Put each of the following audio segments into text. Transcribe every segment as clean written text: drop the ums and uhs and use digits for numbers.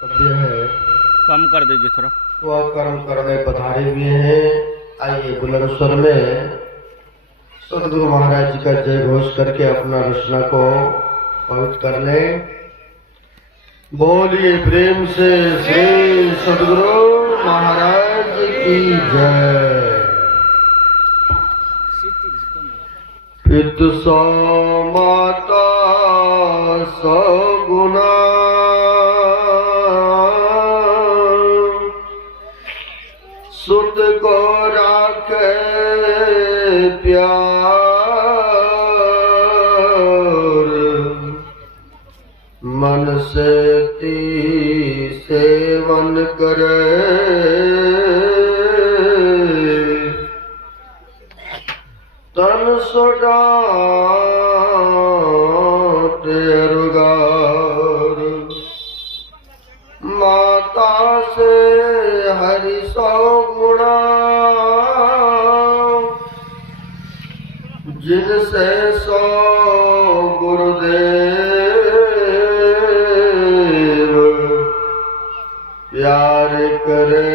है कम कर दीजिए थोड़ा। वह कर्म करने पधारे हुए हैं। आइए बुलंद स्वर में सदगुरु महाराज जी का जय घोष करके अपना रचना को पवित्र कर लें। बोलिए प्रेम से श्री सदगुरु महाराज की जय। पितु सो माता सगुना सुत को राखे प्यार, मन से ती सेवन करे, तन सोडात रुगार, माता से हरि सौ गुणा, जिनसे सौ गुरुदेव प्यार करे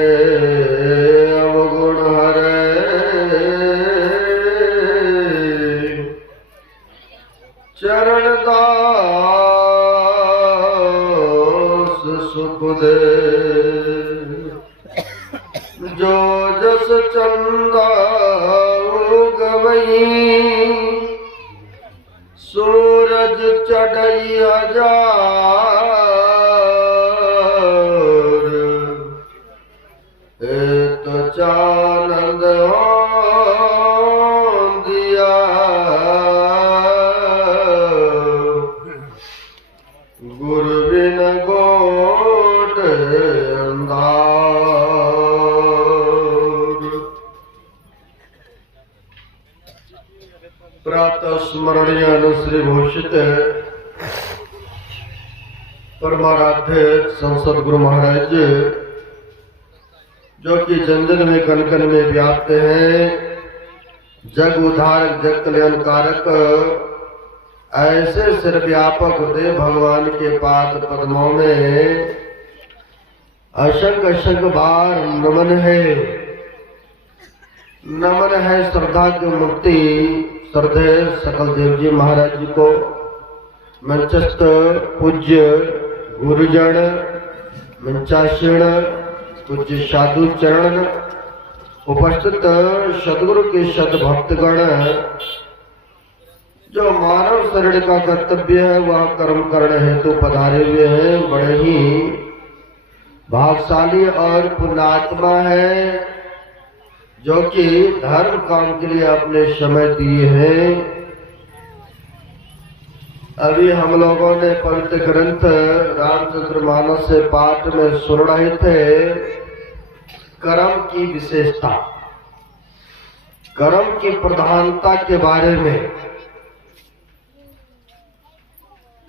अवगुण हरे, चरण दास सुख दे, जो जस चंदा गवई, सूरज चढ़ई हजार, तो चानंद दिया, गुरु बिन गोट अंधार। प्रातः स्मरणीय अनुश्री भूषित परमाराध्य संसद गुरु महाराज, जो कि जन जन में कण कण में व्याप्त हैं, जग उद्धारक जग कल्याणकारक, ऐसे सर्वव्यापक देव भगवान के पाद पद्मों में असंख्य असंख्य बार नमन है। नमन है श्रद्धा की मुक्ति श्रद्धे सकल देव जी महाराज जी को, मंचस्थ पूज्य गुरुजन, मंचासीन पूज्य साधु चरण, उपस्थित सदगुरु के सद भक्तगण, जो मानव शरीर का कर्तव्य है वह कर्म करने हेतु पधारे हुए हैं। बड़े ही भाग्यशाली और पुण्यात्मा है, जो कि धर्म काम के लिए अपने समय दिए हैं। अभी हम लोगों ने पवित्र ग्रंथ रामचरितमानस से पाठ में सुन रहे थे कर्म की विशेषता, कर्म की प्रधानता के बारे में।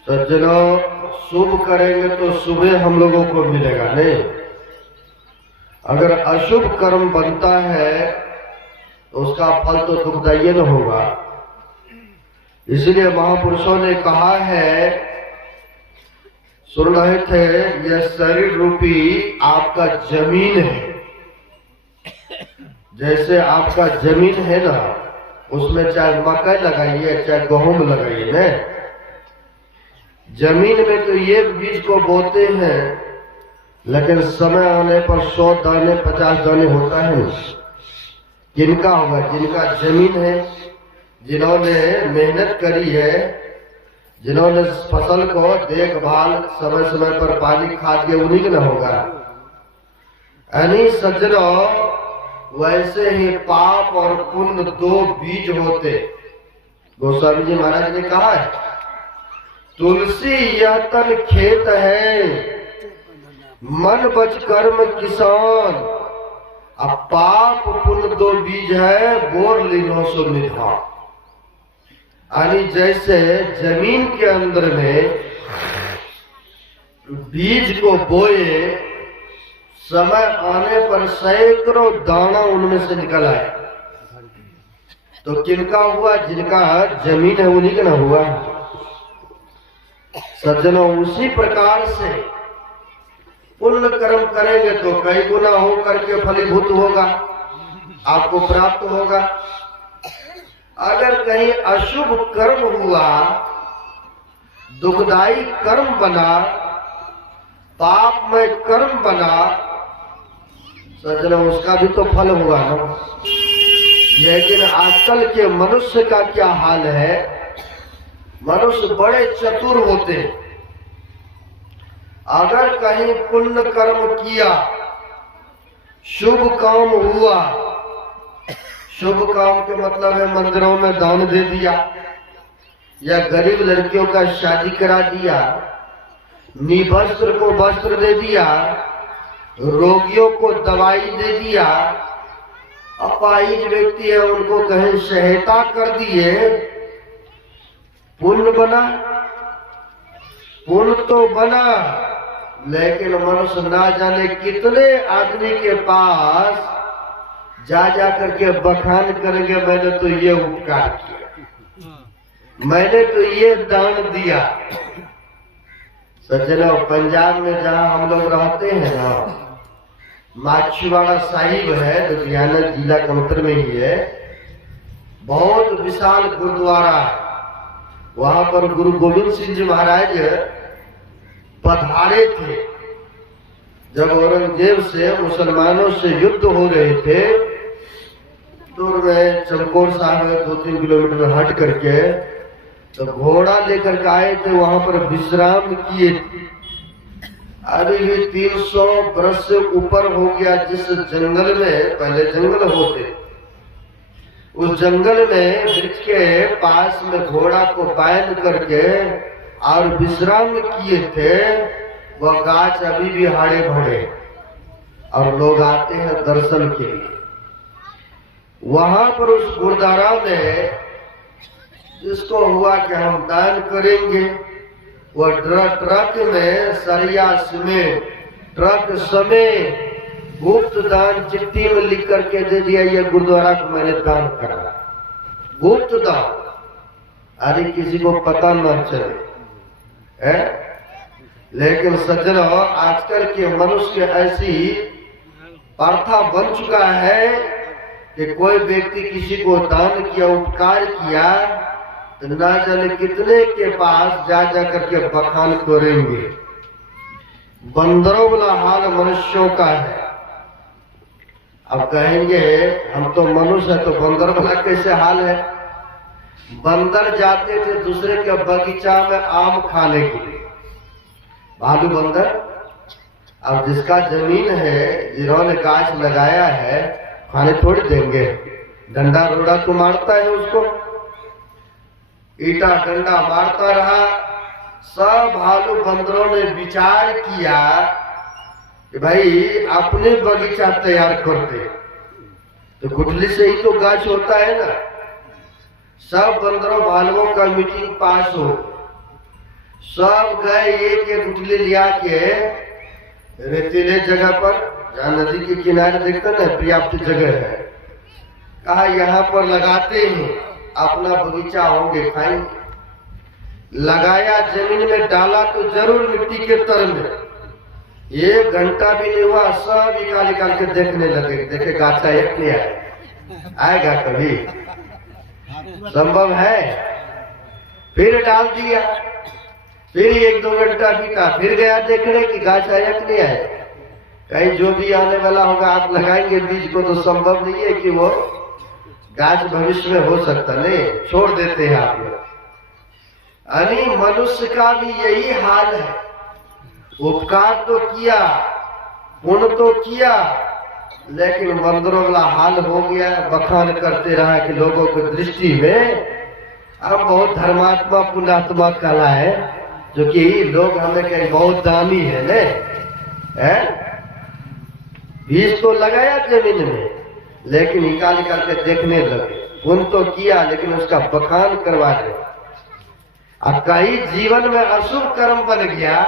सज्जनों, शुभ करेंगे तो शुभ हम लोगों को मिलेगा नहीं, अगर अशुभ कर्म बनता है तो उसका फल तो दुखदायी न होगा। इसलिए महापुरुषों ने कहा है, सुन रहे थे, यह शरीर रूपी आपका जमीन है। जैसे आपका जमीन है ना, उसमें चाहे मकई लगाइए चाहे गेहूं लगाइए ना, जमीन में तो ये बीज को बोते हैं, लेकिन समय आने पर 100 दाने 50 दाने होता है। किनका होगा? जिनका जमीन है, जिन्होंने मेहनत करी है, जिन्होंने फसल को देखभाल समय समय पर पानी खाद दिया, उन्हीं का ना होगा। यानी सज्जनों, वैसे ही पाप और पुण्य दो बीज होते। गोस्वामी जी महाराज ने कहा है, तुलसी यह तन खेत है, मन बच कर्म किसान, अब पाप पुण्य दो बीज है, बोर लीनो सो निधा। यानी जैसे जमीन के अंदर में बीज को बोए, समय आने पर सैकड़ों दाना उनमें से निकल आए, तो किनका हुआ? जिनका जमीन है उन्हीं का ना हुआ। सज्जनों, उसी प्रकार से पुण्य कर्म करेंगे तो कई गुना हो करके फलीभूत होगा, आपको प्राप्त होगा। अगर कहीं अशुभ कर्म हुआ, दुखदाई कर्म बना, पापमय कर्म बना, सज्जनों उसका भी तो फल हुआ ना। लेकिन आजकल के मनुष्य का क्या हाल है, मनुष्य बड़े चतुर होते हैं। अगर कहीं पुण्य कर्म किया, शुभ काम हुआ, शुभ काम के मतलब है मंदिरों में दान दे दिया, या गरीब लड़कियों का शादी करा दिया, निवस्त्र को वस्त्र दे दिया, रोगियों को दवाई दे दिया, अपाहिज व्यक्ति है उनको कहीं सहायता कर दिए, पुण्य बना? पुण्य तो बना, लेकिन मनुष्य ना जाने कितने आदमी के पास जा करके बखान करेंगे, मैंने तो ये उपकार किया, मैंने तो ये दान दिया। सज्जनों, पंजाब में जहाँ हम लोग रहते हैं ना, माछीवाड़ा साहिब है, लुधियाना जिला कमतर में ही है, बहुत विशाल गुरुद्वारा है। वहां पर गुरु गोविंद सिंह जी महाराज पधारे थे। जब औरंगजेब से मुसलमानों से युद्ध हो रहे थे, दूर में चमकौर साहब है 2-3 किलोमीटर हट करके, तो घोड़ा लेकर के आए थे, वहां पर विश्राम किए थे। अभी भी 300 वर्ष से ऊपर हो गया। जिस जंगल में पहले जंगल होते, उस जंगल में वृक्ष के पास में घोड़ा को बांध करके और विश्राम किए थे, वह गाछ अभी भी हरे भरे, और लोग आते हैं दर्शन के लिए। वहां पर उस गुरुद्वारा में जिसको हुआ कि हम दान करेंगे, वह ट्रक में सरिया समेत, ट्रक समेत गुप्त दान चिट्ठी में लिख करके दे दिया, ये गुरुद्वारा को मैंने दान करा, गुप्त दान। अरे किसी को पता न चले है। लेकिन सज्जनों, आजकल के मनुष्य ऐसी प्रथा बन चुका है कि कोई व्यक्ति किसी को दान किया, उपकार किया, तो ना जाने कितने के पास जा करके बखान करेंगे। बंदरों वाला हाल मनुष्यों का है। अब कहेंगे हम तो मनुष्य है, तो बंदर वाला कैसे हाल है? बंदर जाते थे दूसरे के बगीचा में आम खाने के लिए, भालू बंदर। अब जिसका जमीन है, जिन्होंने गाछ लगाया है, खाने थोड़ी देंगे, डंडा रोड़ा तो मारता है उसको, ईटा डंडा मारता रहा। सब भालू बंदरों ने विचार किया कि भाई अपने बगीचा तैयार करते, तो गुठली से ही तो गाछ होता है ना। सब बंदरों भालुओं का मीटिंग पास हो, सब गए एक एक गुठली लिया के रेतीले जगह पर, जहाँ नदी के किनारे देखते ना पर्याप्त जगह है, कहा यहाँ पर लगाते हैं, अपना बगीचा होंगे, खाएंगे। लगाया, जमीन में डाला तो जरूर मिट्टी के तर में। 1 घंटा भी नहीं हुआ, सब निकाल के देखने लगे, देखे गाछा एक नहीं आएगा कभी, संभव है? फिर डाल दिया, फिर 1-2 घंटा बीता, फिर गया देखने की गाछा एक नहीं आए। कहीं जो भी आने वाला होगा आप लगाएंगे बीज को, तो संभव नहीं है कि वो गाछ भविष्य में हो सकता, नहीं, छोड़ देते हैं आप लोग। यानी मनुष्य का भी यही हाल है। उपकार तो किया, पुण्य तो किया, लेकिन बंदरों वाला हाल हो गया। बखान करते रहा कि लोगों की दृष्टि में अब बहुत धर्मात्मा पुण्यात्मा कला है, जो कि लोग हमें कहीं बहुत दानी है ने, है? बीज तो लगाया जमीन में, लेकिन निकाल के देखने लगे। पुण्य तो किया, लेकिन उसका बखान करवा दे। अब कहीं जीवन में अशुभ कर्म बन गया,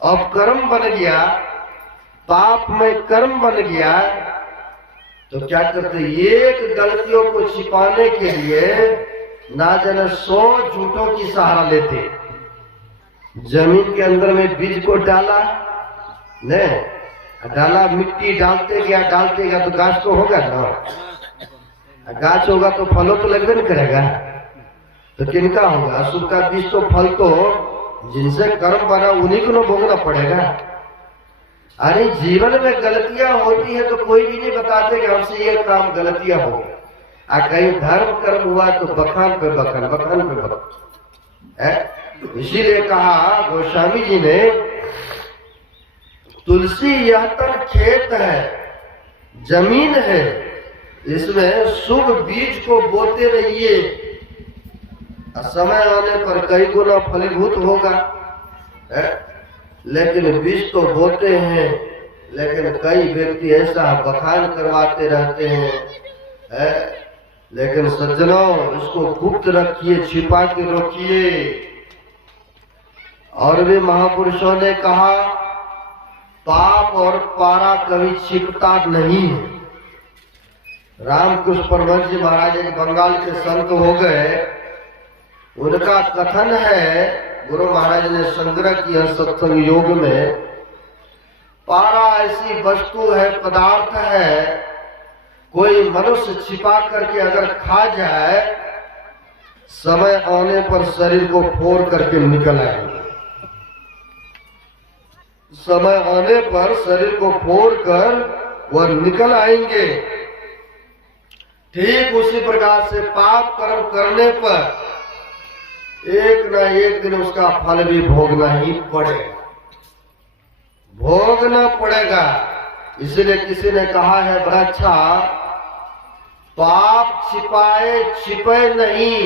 अपकर्म बन गया, पाप में कर्म बन गया, तो क्या करते? एक गलतियों को छिपाने के लिए ना जाने 100 झूठों की सहारा लेते। जमीन के अंदर में बीज को डाला, नहीं, डाला मिट्टी डालते गया तो गाछ तो होगा ना, गाछ होगा तो फलों तो लगबे नहीं करेगा, तो किनका होगा? अशुभ का बीज तो फल तो जिनसे कर्म बना उन्हीं को ना भोगना पड़ेगा। अरे जीवन में गलतियां होती है तो कोई भी नहीं बताते कि हमसे ये काम गलतियां हो गई। कहीं धर्म कर्म हुआ तो बखान पे बखान है। इसीलिए कहा गोस्वामी जी ने, तुलसी यह तन खेत है, जमीन है, इसमें शुभ बीज को बोते रहिए, समय आने पर कई गुना फलीभूत होगा। लेकिन बीज तो बोते हैं, लेकिन कई व्यक्ति ऐसा बखान करवाते रहते हैं। लेकिन सज्जनों, इसको गुप्त रखिए, छिपा के रखिए। और भी महापुरुषों ने कहा, पाप और पारा कभी छिपता नहीं है। रामकृष्ण परमहंस जी महाराज एक बंगाल के संत हो गए, उनका कथन है, गुरु महाराज ने संग्रह किया सत्संग योग में, पारा ऐसी वस्तु है, पदार्थ है, कोई मनुष्य छिपा करके अगर खा जाए, समय आने पर शरीर को फोड़ करके निकल आएंगे। समय आने पर शरीर को फोड़ कर वह निकल आएंगे। ठीक उसी प्रकार से पाप कर्म करने पर एक न एक दिन उसका फल भी भोगना ही पड़ेगा, भोगना पड़ेगा। इसलिए किसी ने कहा है बड़ा अच्छा, पाप छिपाए छिपे नहीं,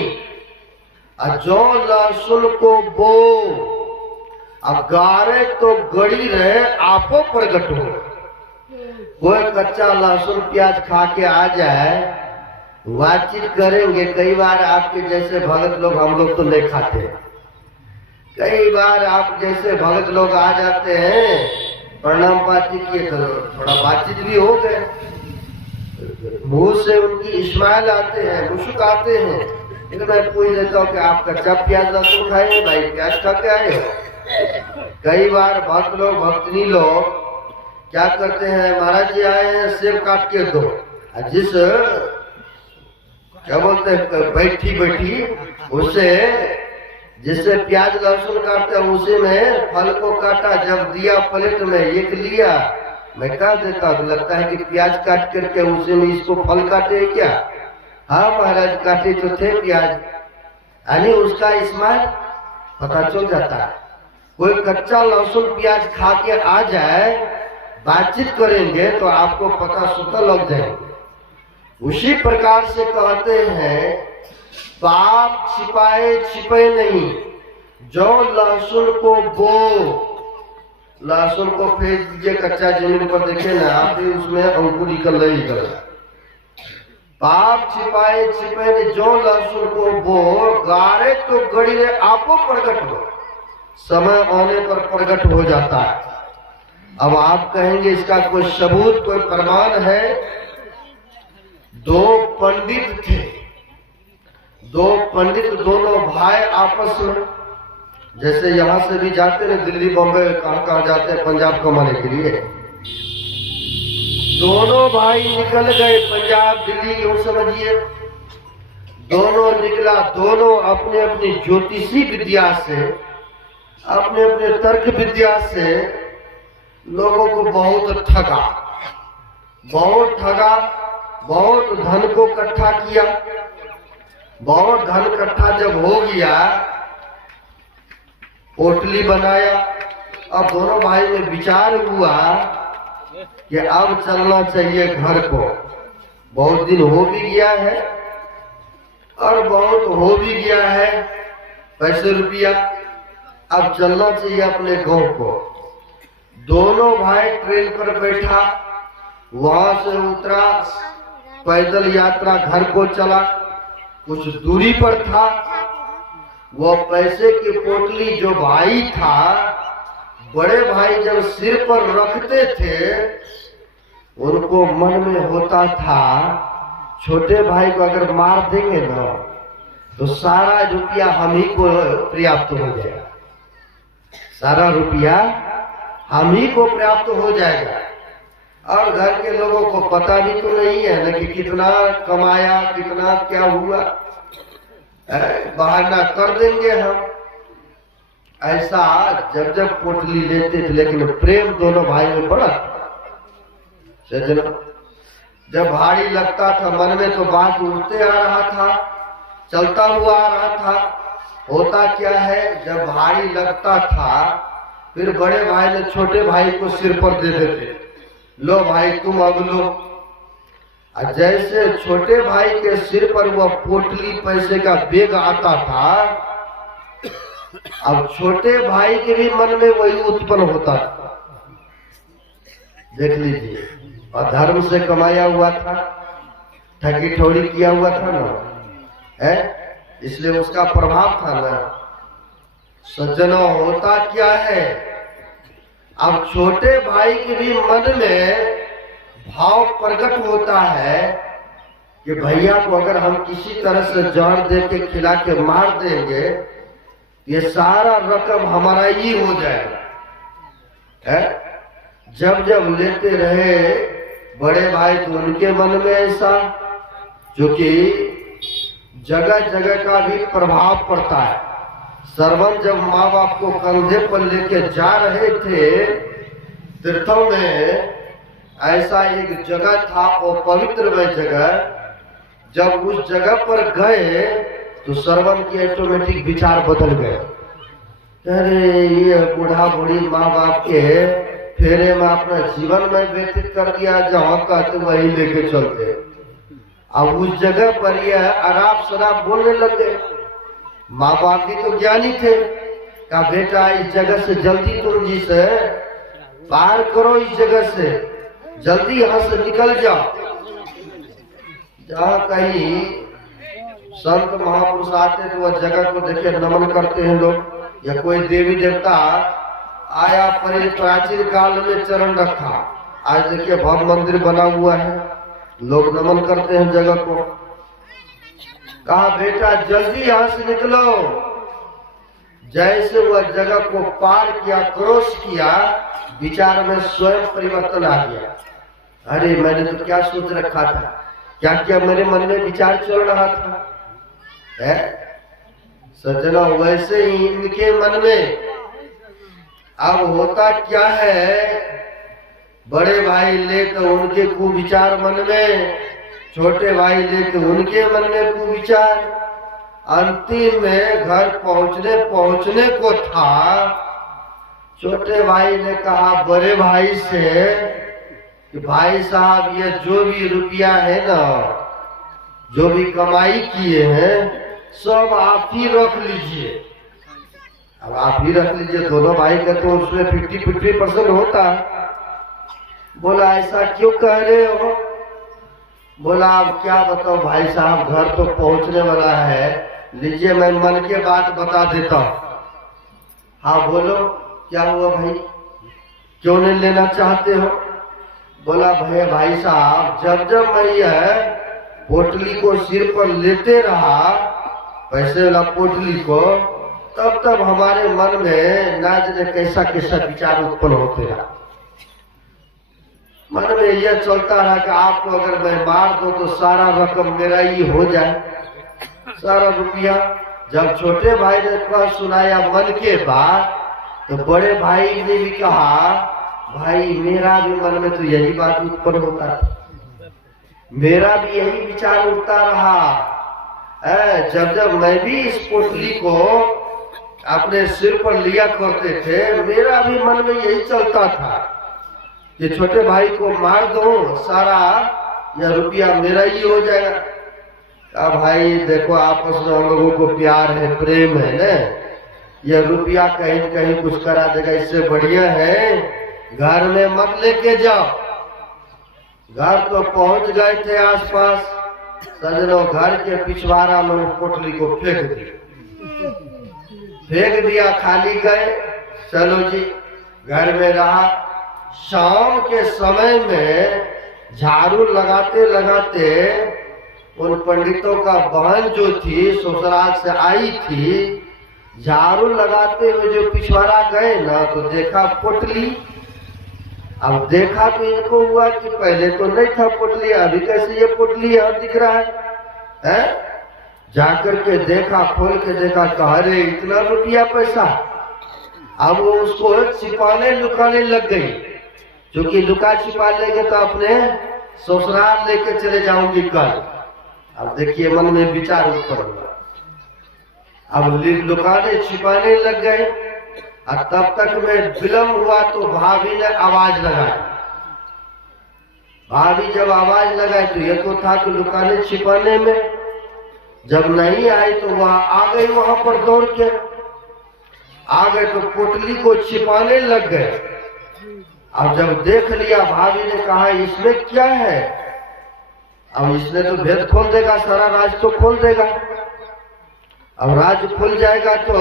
जो लहसुन को बो, अब गारे तो गड़ी रहे, आपो प्रगट हो। कोई कच्चा लहसुन प्याज खा के आ जाए, बातचीत करेंगे। कई बार आपके जैसे भगत लोग, हम लोग तो नहीं खाते, कई बार आप जैसे भगत लोग आ जाते हैं, प्रणाम पाती किए तो थोड़ा बातचीत भी हो गए, मुंह से उनकी इस्माइल आते हैं, मुशुक आते हैं। लेकिन मैं पूछ देता हूँ कि आप कच्चा प्याज लहसुन खाए भाई, प्याज खा के आए हो? कई बार भक्त लोग, भक्तनी लोग क्या करते हैं, महाराज जी आए हैं, सेब काट के दो, जिस क्या बोलते हैं बैठी उसे, जिससे प्याज लहसुन काटते हैं उसी में फल को काटा, जब दिया प्लेट में एक लिया, मैं क्या देता हूँ, लगता है कि प्याज काट करके उसी में इसको फल काटे क्या? हाँ महाराज काटे तो थे प्याज, यानी उसका इस्तेमाल पता चल जाता है। कोई कच्चा लहसुन प्याज खा के आ जाए, बातचीत करेंगे तो आपको पता सुता लग जाएंगे। उसी प्रकार से कहते हैं, पाप छिपाए छिपे नहीं, जो लहसुन को बो, लहसुन को फेंक दीजिए कच्चा जमीन पर, देखे ना आप भी उसमें अंकुर निकल नहीं कर। पाप छिपाए छिपे नहीं, जो लहसुन को बो, गारे तो गड़ी रहे, आपको प्रकट हो, समय आने पर प्रकट हो जाता है। अब आप कहेंगे इसका कोई सबूत, कोई प्रमाण है? दो पंडित थे, दो पंडित, दोनों भाई आपस में, जैसे यहाँ से भी जाते हैं दिल्ली बॉम्बे कहाँ जाते हैं पंजाब कमाने के लिए, दोनों भाई निकल गए पंजाब दिल्ली, यूं समझिए, दोनों निकला, दोनों अपने अपनी ज्योतिषी विद्या से, अपने अपने तर्क विद्या से लोगों को बहुत ठगा, बहुत धन को इकट्ठा किया। बहुत धन इकट्ठा जब हो गया, पोटली बनाया। अब दोनों भाई में विचार हुआ कि अब चलना चाहिए घर को, बहुत दिन हो भी गया है और बहुत हो भी गया है पैसे रुपया, अब चलना चाहिए अपने गांव को। दोनों भाई ट्रेन पर बैठा, वहां से उतरा, पैदल यात्रा घर को चला, कुछ दूरी पर था। वो पैसे की पोटली जो भाई था, बड़े भाई जब सिर पर रखते थे, उनको मन में होता था छोटे भाई को अगर मार देंगे ना तो सारा रुपया हम ही को पर्याप्त हो जाएगा, सारा रुपया हम ही को प्राप्त हो जाएगा। और घर के लोगों को पता भी तो नहीं है ना कि कितना कमाया, कितना क्या हुआ, बहाना कर देंगे हम। ऐसा जब जब पोटली लेते थे, लेकिन प्रेम दोनों भाई में बड़ा सजना। जब भारी लगता था मन में तो बात उड़ते आ रहा था, चलता हुआ आ रहा था। होता क्या है, जब भारी लगता था फिर बड़े भाई ने छोटे भाई को सिर पर दे देते, लो भाई तुम अब लो। जैसे छोटे भाई के सिर पर वह पोटली पैसे का बेग आता था, अब छोटे भाई के भी मन में वही उत्पन्न होता था। देख लीजिए, और धर्म से कमाया हुआ था, ठगी ठोरी किया हुआ था ना, है, इसलिए उसका प्रभाव था ना। सज्जनों, होता क्या है, अब छोटे भाई के भी मन में भाव प्रकट होता है कि भैया को अगर हम किसी तरह से जहर दे के खिला के मार देंगे, ये सारा रकम हमारा ही हो जाएगा, है? जब जब लेते रहे बड़े भाई तो उनके मन में ऐसा, जो कि जगह जगह का भी प्रभाव पड़ता है। सरवन जब माँ बाप को कंधे पर लेके जा रहे थे तीर्थों में, ऐसा एक जगह था, वो पवित्र वह जगह, जब उस जगह पर गए तो सरवन के ऑटोमेटिक विचार बदल गए। अरे ये बूढ़ा बूढ़ी माँ बाप के फेरे में अपना जीवन में व्यतीत कर दिया, जहाँ कहते वही लेके चलते। अब उस जगह पर यह अराब शराब बोलने लगे। माँ बाप भी तो ज्ञानी थे, कहा बेटा इस जगह से जल्दी तुम जी से पार करो, इस जगह से जल्दी यहाँ से निकल जाओ। जहाँ कहीं संत महापुरुष आते तो वह जगह को देखे नमन करते हैं लोग, या कोई देवी देवता आया पर प्राचीन काल में चरण रखा, आज देखिए भव्य मंदिर बना हुआ है, लोग नमन करते हैं जगह को। कहा बेटा जल्दी यहाँ से निकलो। जैसे वह जगह को पार किया, क्रॉस किया, विचार में स्वयं परिवर्तन आ गया। अरे मैंने तो क्या सोच रखा था, क्या क्या मेरे मन में विचार चल रहा था, है सज्जना। वैसे ही इनके मन में अब होता क्या है, बड़े भाई ले तो उनके कुविचार मन में, छोटे भाई ले तो उनके मन में कुविचार। अंतिम में घर पहुंचने को था, छोटे भाई ने कहा बड़े भाई से कि भाई साहब ये जो भी रुपया है ना, जो भी कमाई किए हैं, सब आप ही रख लीजिए। अब आप ही रख लीजिए, दोनों भाई का तो उसमें 50-50% होता। बोला ऐसा क्यों कह रहे हो? बोला अब क्या बताओ भाई साहब, घर तो पहुंचने वाला है, लीजिए मैं मन के बात बता देता हूँ। हाँ बोलो, क्या हुआ भाई, क्यों नहीं लेना चाहते हो? बोला भाई साहब, जब जब मैं यह पोटली को सिर पर लेते रहा, पैसे वाला पोटली को, तब तब हमारे मन में ना जाने कैसा कैसा विचार उत्पन्न होते रहा। मन में यह चलता रहा कि आपको अगर मैं मार दूं तो सारा रकम मेरा ही हो जाए, सारा रुपया। जब छोटे भाई ने कहा सुनाया मन के बाद, तो बड़े भाई ने भी कहा भाई मेरा भी मन में तो यही बात उत्पन्न होता था, मेरा भी यही विचार उठता रहा। जब जब मैं भी इस पोटली को अपने सिर पर लिया करते थे, मेरा भी मन में यही चलता था कि छोटे भाई को मार दो, सारा यह रुपया मेरा ही हो जाएगा। अब भाई देखो आपस में हम लोगों को प्यार है, प्रेम है ना, यह रुपया कहीं कहीं कुछ करा देगा, इससे बढ़िया है घर में मत लेके जाओ। घर तो पहुंच गए थे आसपास, सजनों घर के पिछवाड़ा में पोटली को फेंक दिया, खाली गए, चलो जी घर में रहा। शाम के समय में झाड़ू लगाते लगाते उन पंडितों का बहन जो थी ससुराल से आई थी, झाड़ू लगाते हुए जो पिछवाड़ा गए ना, तो देखा पोटली अब देखा तो इनको हुआ कि पहले तो नहीं था पोटली, अभी कैसे ये पोटली यहाँ दिख रहा है? जाकर के देखा, खोल के देखा, कहा अरे इतना रुपया पैसा। अब वो उसको छिपाने लुकाने लग गई, क्योंकि लुका छिपा लेंगे तो अपने ससुराल लेके चले जाऊंगी कल। अब देखिए मन में विचार उत्पन्न हुआ। अब लुकाने छिपाने लग गए, और तब तक में विलम्ब हुआ तो भाभी ने आवाज लगाई। भाभी जब आवाज लगाई तो ये तो था कि लुकाने छिपाने में, जब नहीं आई तो वह आ गई, वहां पर दौड़ के आ गए तो पोटली को छिपाने लग गए। अब जब देख लिया, भाभी ने कहा इसमें क्या है? अब इसने तो भेद खोल देगा, सारा राज तो खोल देगा। अब राज खुल जाएगा तो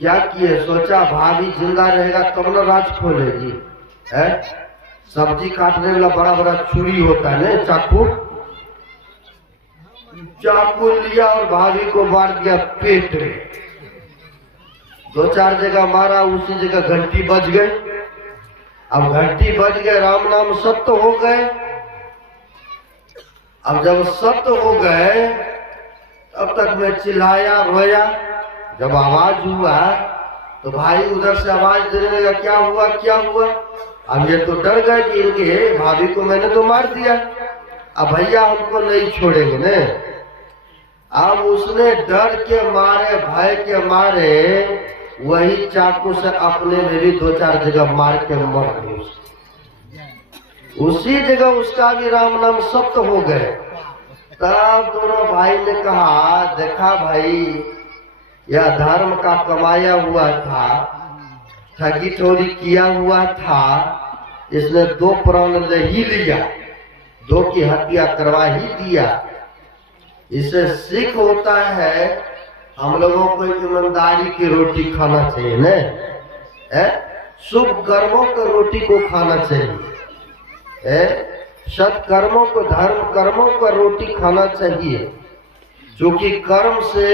क्या किए, सोचा भाभी जिंदा रहेगा तब ना राज खोलेगी। है सब्जी काटने वाला बड़ा बड़ा छुरी होता है ना, चाकू, चाकू लिया और भाभी को मार दिया पेट में। 2-4 जगह मारा, उसी जगह घंटी बज गई। अब घंटी बज गए, राम नाम सत्य हो गए। अब जब सत्य हो गए तब तक मैं चिल्लाया रोया। जब आवाज हुआ तो भाई उधर से आवाज देने लगा, क्या हुआ क्या हुआ? अब ये तो डर गए कि इनके भाभी को मैंने तो मार दिया, अब भैया हमको नहीं छोड़ेंगे ने। अब उसने डर के मारे, भय के मारे वही चाकू से अपने में भी 2-4 जगह मार के मर गई। उसी जगह उसका भी राम नाम सत्य हो गए। तब दोनों भाई ने कहा, देखा भाई यह धर्म का कमाया हुआ था, ठगी चोरी किया हुआ था, इसने 2 प्राण ले ही लिया, 2 की हत्या करवा ही दिया। इससे सीख होता है हम लोगों को ईमानदारी की रोटी खाना चाहिए न, शुभ कर्मों को रोटी को खाना चाहिए, सत्कर्मों को, धर्म कर्मों का रोटी खाना चाहिए, जो कि कर्म से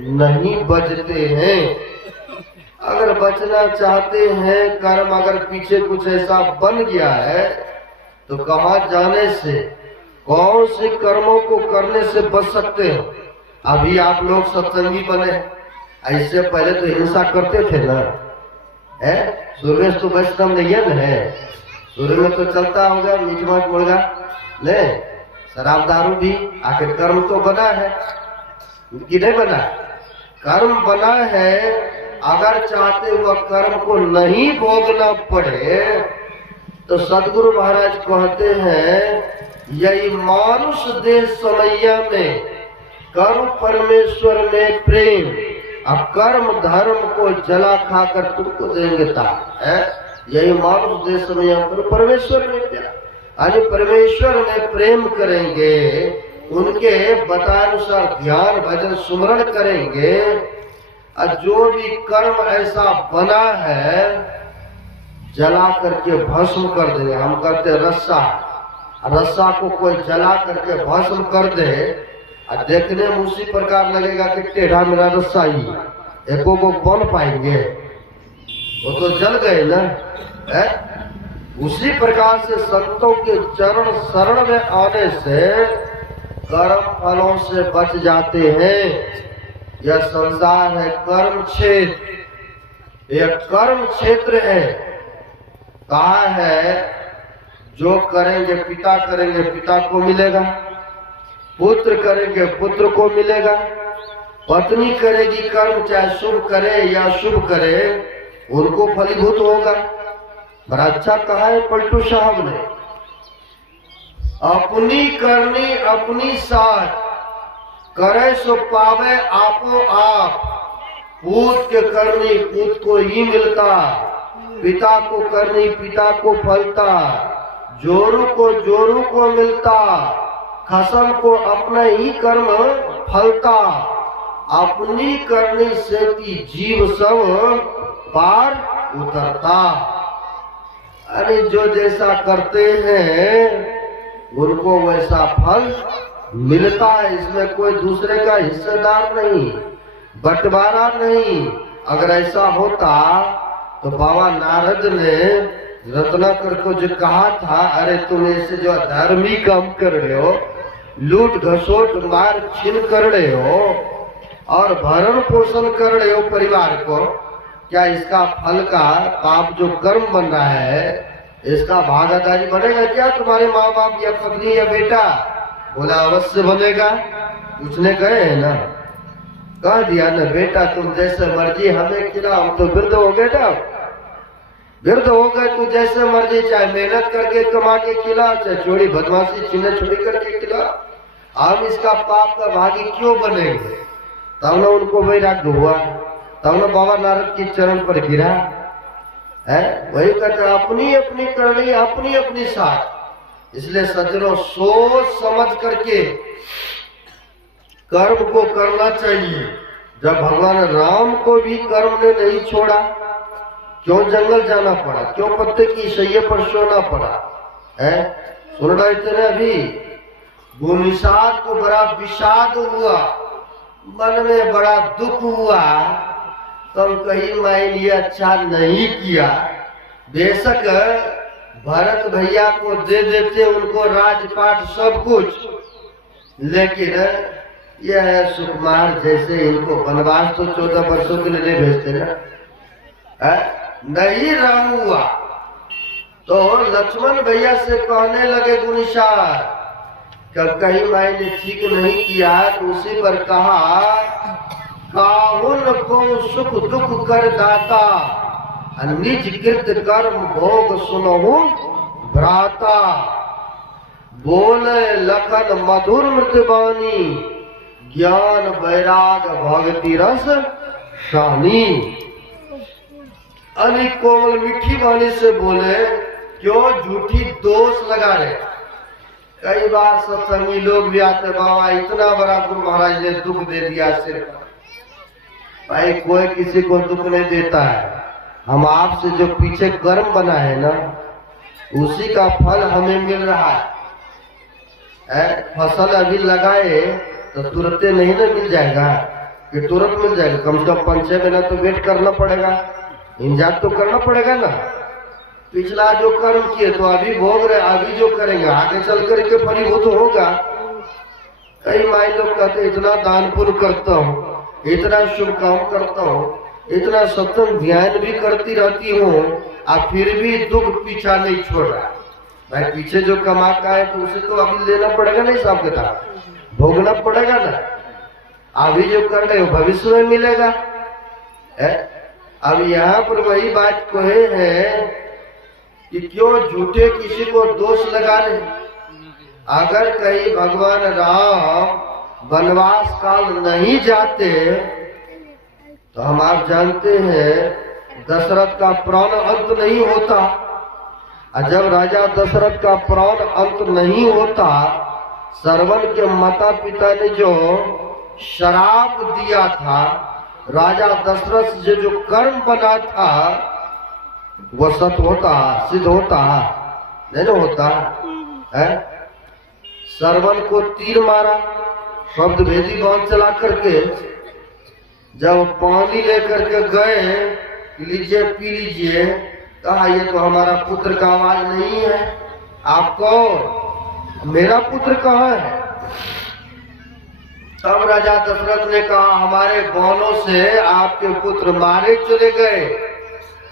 नहीं बचते हैं। अगर बचना चाहते हैं, कर्म अगर पीछे कुछ ऐसा बन गया है तो कहाँ जाने से, कौन से कर्मों को करने से बच सकते हैं? अभी आप लोग सत्संगी बने, ऐसे पहले तो हिंसा करते थे ना, सूर्य तो वैष्णव नहीं है, सूर्य में तो चलता होगा मीट मांस मुर्गा ले, शराब दारू भी, आखिर कर्म तो बना है कि नहीं बना? कर्म बना है। अगर चाहते हुआ कर्म को नहीं भोगना पड़े तो सदगुरु महाराज कहते हैं, यही मानुष देह समैया में कर्म परमेश्वर में प्रेम, अब कर्म धर्म को जला खाकर तुमको देंगे ता, यही मानुष देह समैया में परमेश्वर में प्यार, यानी परमेश्वर में प्रेम करेंगे, उनके बतानुसार ध्यान भजन सुमरण करेंगे, और जो भी कर्म ऐसा बना है जला करके भस्म कर दे। हम करते रस्सा, रस्सा को कोई जला करके भस्म कर दे और देखने में उसी प्रकार लगेगा कि टेढ़ा मेरा रस्सा ही, एको को बन पाएंगे? वो तो जल गए ना। उसी प्रकार से संतों के चरण शरण में आने से कर्म फलों से बच जाते हैं। यह संसार है कर्म क्षेत्र, यह कर्म क्षेत्र है। कहा है जो करेंगे पिता करेंगे पिता को मिलेगा, पुत्र करेंगे पुत्र को मिलेगा, पत्नी करेगी कर्म चाहे शुभ करे या शुभ करे उनको फलीभूत होगा। बड़ा अच्छा कहा है पलटू साहब ने, अपनी करनी अपनी साथ, करे सो पावे आपो आप, पूत के करनी पूत को ही मिलता, पिता को करनी पिता को फलता, जोरू को मिलता, खसम को अपना ही कर्म फलता, अपनी करनी से की जीव सब पार उतरता। अरे जो जैसा करते हैं उनको वैसा फल मिलता है, इसमें कोई दूसरे का हिस्सेदार नहीं, बंटवारा नहीं। अगर ऐसा होता तो बाबा नारद ने रत्नाकर को जो कहा था, अरे तुम ऐसे जो अधर्मी काम कर रहे हो, लूट घसोट मार छीन कर रहे हो और भरण पोषण कर रहे हो परिवार को, क्या इसका फल का पाप जो कर्म बन रहा है इसका भागीदारी बनेगा क्या तुम्हारे माँ बाप या पत्नी या बेटा? बोला अवश्य बनेगा। उसने कहे है ना, कह दिया ना, बेटा तुम जैसे मर्जी हमें खिलाओ, हम तो वृद्ध हो गए ना, वृद्ध हो गए, तू जैसे मर्जी चाहे मेहनत करके कमा के खिलाओ, चाहे चोरी बदमाशी छीने छोड़ी करके खिलाओ, हम इसका पाप का भागी क्यों बनेंगे? तब ना उनको वैराग्य हुआ, तब ना बाबा नारद के चरण पर गिरा है। वही कहते अपनी अपनी करनी अपनी अपनी साथ। इसलिए सज्जनों सोच समझ करके कर्म को करना चाहिए। जब भगवान राम को भी कर्म ने नहीं छोड़ा, क्यों जंगल जाना पड़ा, क्यों पत्ते की शैया पर सोना पड़ा है? सुन रहे थे ना अभी, भूमिषाद को बड़ा विषाद हुआ, मन में बड़ा दुख हुआ, तुम कहीं मैंने अच्छा नहीं किया। बेशक भरत भैया को दे देते उनको राजपाट सब कुछ, लेकिन यह सुकुमार जैसे इनको वनवास तो 14 वर्षों के लिए भेजते ना, नहीं राम हुआ। तो लक्ष्मण भैया से कहने लगे गुनिशार, कहीं मैंने ठीक नहीं किया, तो उसी पर कहा काहुन को सुख दुख कर दाता, निज कृत कर्म भोग सुनहु भ्राता। बोले लखन मधुर मृतवाणी, ज्ञान वैराग भक्ति रस शानी। अनेक कोमल मीठी वाणी से बोले, क्यों झूठी दोष लगा रहे? कई बार सत्संगी लोग भी आते, बाबा इतना बड़ा गुरु महाराज ने दुख दे दिया सिर पर। भाई कोई किसी को दुख नहीं देता है, हम आपसे जो पीछे कर्म बना है ना, उसी का फल हमें मिल रहा है। फसल अभी लगाए तो तुरंत नहीं ना मिल जाएगा कि तुरंत मिल जाएगा, कम से कम 5-6 महीना तो वेट करना पड़ेगा, इंतजार तो करना पड़ेगा ना। पिछला जो कर्म किए तो अभी भोग रहे, अभी जो करेंगे आगे चल करके फलीभूत होगा। कई माई लोग कहते इतना दान पुण्य करता हूँ, इतना शुभ काम करता हूँ, इतना सत्संग ध्यान भी करती रहती हूँ, अब फिर भी दुख पीछा नहीं छोड़ रहा। भाई पीछे जो कमा का है तो उसे तो अभी लेना पड़ेगा ना, हिसाब किताब भोगना पड़ेगा ना। अभी जो कर रहे हो भविष्य में मिलेगा। अब यहाँ पर वही बात कहे हैं कि क्यों झूठे किसी को दोष लगा रहे। अगर कहीं भगवान राम वनवास काल नहीं जाते तो हम आप जानते हैं दशरथ का प्राण अंत नहीं होता। और जब राजा दशरथ का प्राण अंत नहीं होता, श्रवण के माता पिता ने जो श्राप दिया था, राजा दशरथ से जो कर्म बना था वो सत्य होता, सिद्ध होता, नहीं होता है। श्रवण को तीर मारा, शब्द भेदी बांध चला करके, जब पानी लेकर के गए, लीजिए पी लीजिए, कहा ये तो हमारा पुत्र का आवाज नहीं है, आप कौन, मेरा पुत्र कहाँ है? तब राजा दशरथ ने कहा हमारे बाणों से आपके पुत्र मारे चले गए,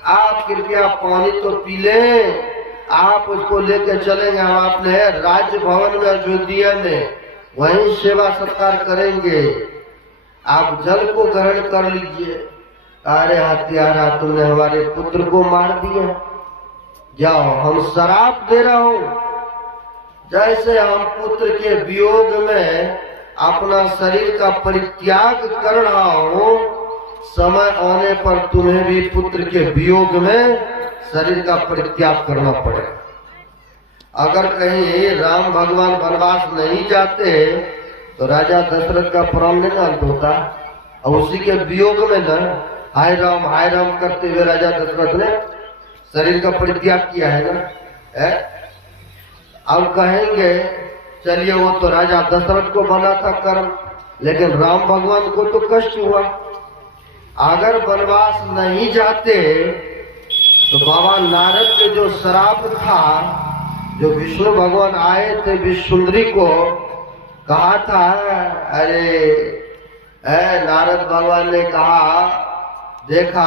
आप कृपया पानी तो पी लें, आप उसको लेकर चलेंगे, हम अपने राज्य भवन में अयोध्या में वहीं सेवा सत्कार करेंगे, आप जल को ग्रहण कर लीजिए। अरे हत्यारा, तुमने हमारे पुत्र को मार दिया, जाओ हम श्राप दे रहा हूं, जैसे हम पुत्र के वियोग में अपना शरीर का परित्याग कर रहा हूं, समय आने पर तुम्हें भी पुत्र के वियोग में शरीर का परित्याग करना पड़ेगा। अगर कहीं राम भगवान वनवास नहीं जाते तो राजा दशरथ का प्राण नहीं अंत होता, और उसी के वियोग में न हाय राम करते हुए राजा दशरथ ने शरीर का परित्याग किया है ना। अब कहेंगे चलिए वो तो राजा दशरथ को बना था कर्म, लेकिन राम भगवान को तो कष्ट हुआ। अगर वनवास नहीं जाते तो बाबा नारद के जो श्राप था, जो विष्णु भगवान आए थे विश्वसुंदरी को कहा था, अरे नारद भगवान ने कहा, देखा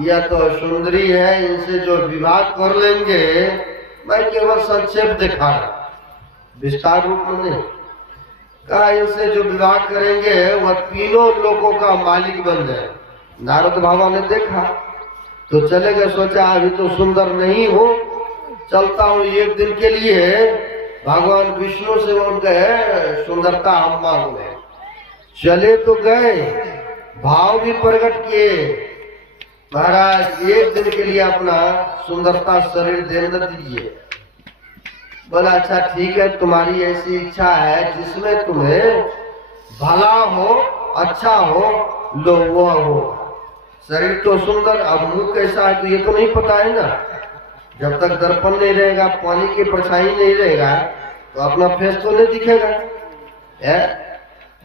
यह तो सुंदरी है, इनसे जो विवाह कर लेंगे, मैं केवल संक्षेप दिखा रहा, विस्तार रूप में नहीं, कहा इनसे जो विवाह करेंगे वह तीनों लोगों का मालिक बन जाए। नारद बाबा ने देखा तो चले गए, सोचा अभी तो सुंदर नहीं हो, चलता हूँ एक दिन के लिए भगवान विष्णु से उनके सुंदरता हम मांगने। चले तो गए, भाव भी प्रकट किए, महाराज एक दिन के लिए अपना सुंदरता शरीर देने दीजिए। बोला अच्छा ठीक है, तुम्हारी ऐसी इच्छा है जिसमें तुम्हें भला हो, अच्छा हो, लो वो हो। शरीर तो सुंदर, अब मुंह कैसा है तो ये तो नहीं पता है ना। जब तक दर्पण नहीं रहेगा, पानी की परछाई नहीं रहेगा, तो अपना फेस तो नहीं दिखेगा।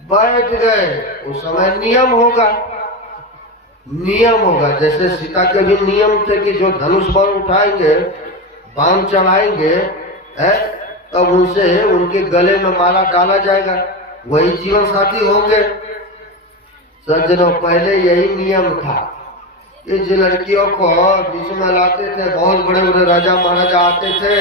बैठ गए, उस समय नियम होगा, नियम होगा। जैसे सीता के भी नियम थे कि जो धनुष बाण उठाएंगे, बाण चढ़ाएंगे, तब उनसे उनके गले में माला डाला जाएगा, वही जीवन साथी होंगे। सज्जनों, पहले यही नियम था कि जिन लड़कियों को बीच में लाते थे, बहुत बड़े बड़े राजा महाराजा आते थे,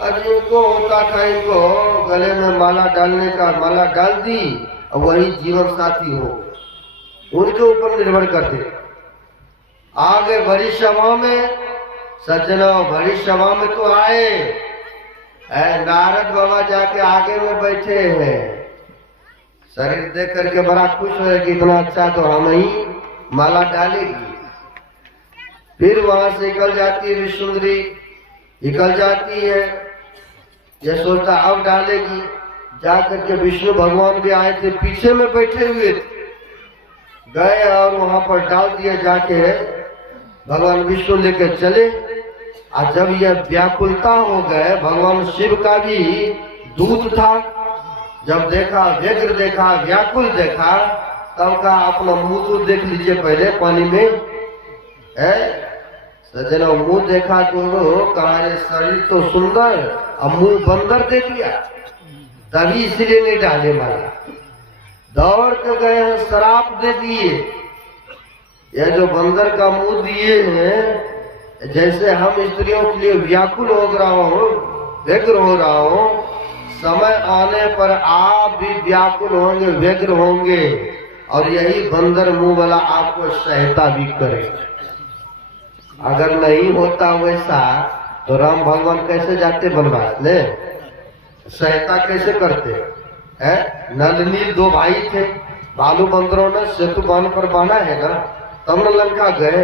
अब इनको होता था, इनको गले में माला डालने का, माला डाल दी और वही जीवन साथी हो, उनके ऊपर निर्भर करते। आगे बड़ी सभा में, सज्जनों बड़ी सभा में तो आए, नारद बाबा जाके आगे में बैठे हैं। शरीर देख करके बड़ा खुश हो कि इतना अच्छा तो हम ही माला डालेगी। फिर वहां से निकल जाती है विष्णुंदरी, निकल जाती है, यह सोचता अब डालेगी। जाकर के विष्णु भगवान भी आए थे, पीछे में बैठे हुए थे, गए और वहां पर डाल दिया। जाके भगवान विष्णु लेके चले। और जब यह व्याकुलता हो गए, भगवान शिव का भी दूत था, जब देखा, व्यग्र देखा, व्याकुल देखा, तब का अपना मुंह तो देख लीजिए पहले पानी में। सज्जनों, मुंह देखा तो कहा शरीर तो सुंदर, अब मुंह बंदर देख लिया, तभी इसलिए नहीं डाले माला। दौड़ के गए हैं, श्राप दे दिए। यह जो बंदर का मुंह दिए हैं, जैसे हम स्त्रियों के लिए व्याकुल हो रहा हूँ, व्यग्र हो रहा हूँ, समय आने पर आप भी व्याकुल होंगे, व्यग्र होंगे, और यही बंदर मुंह वाला आपको सहायता भी करेगा। अगर नहीं होता वैसा तो राम भगवान कैसे जाते बनवास ने, सहायता कैसे करते हैं? नल नील दो भाई थे, बालू बंदरों ने सेतु बांध पर बांधा है ना, तब न लंका गए।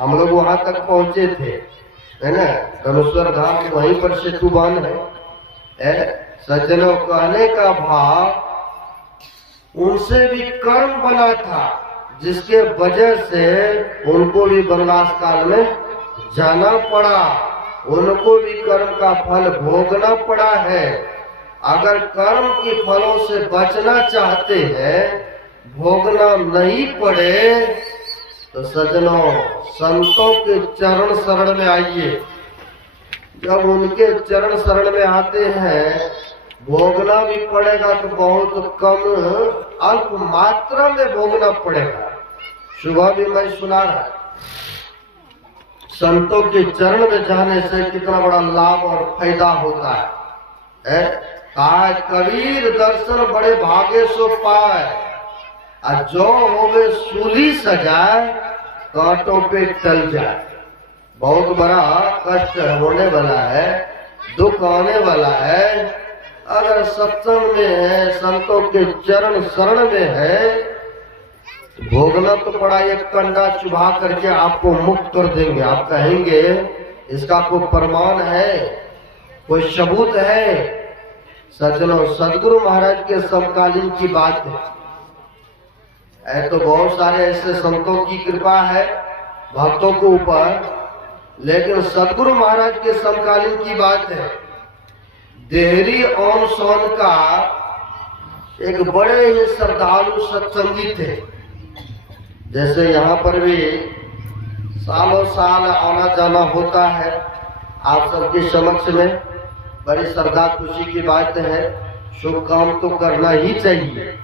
हम लोग वहां तक पहुंचे थे, है ना, धनुष्वर धाम वहीं पर सेतु बांध है। सज्जनों, कहने का भाव, उनसे भी कर्म बना था जिसके वजह से उनको भी वनवास काल में जाना पड़ा, उनको भी कर्म का फल भोगना पड़ा है। अगर कर्म के फलों से बचना चाहते हैं, भोगना नहीं पड़े, तो सज्जनों संतों के चरण शरण में आइए। जब उनके चरण शरण में आते हैं, भोगना भी पड़ेगा तो बहुत कम, अल्प मात्रा में भोगना पड़ेगा। सुबह भी मैं सुना रहा, संतों के चरण में जाने से कितना बड़ा लाभ और फायदा होता है। कहा कबीर दर्शन बड़े भागे सो पाए, और जो होवे सूली सजाए, कांटों पे टल जाए। बहुत बड़ा कष्ट होने वाला है, दुख आने वाला है। अगर सत्संग में है, संतों के चरण शरण में है, भोगना तो पड़ा, एक कंडा चुभा करके आपको मुक्त कर देंगे। आप कहेंगे इसका कोई प्रमाण है, कोई सबूत है? सज्जनों, सदगुरु महाराज के समकालीन की बात है। तो बहुत सारे ऐसे संतों की कृपा है भक्तों के ऊपर, लेकिन सदगुरु महाराज के समकालीन की बात है। देहरी ओम सोन का एक बड़े ही श्रद्धालु सत्संगी थे। जैसे यहाँ पर भी सालों साल आना जाना होता है। आप सबके समक्ष में बड़ी श्रद्धा खुशी की बात है, शुभ काम तो करना ही चाहिए।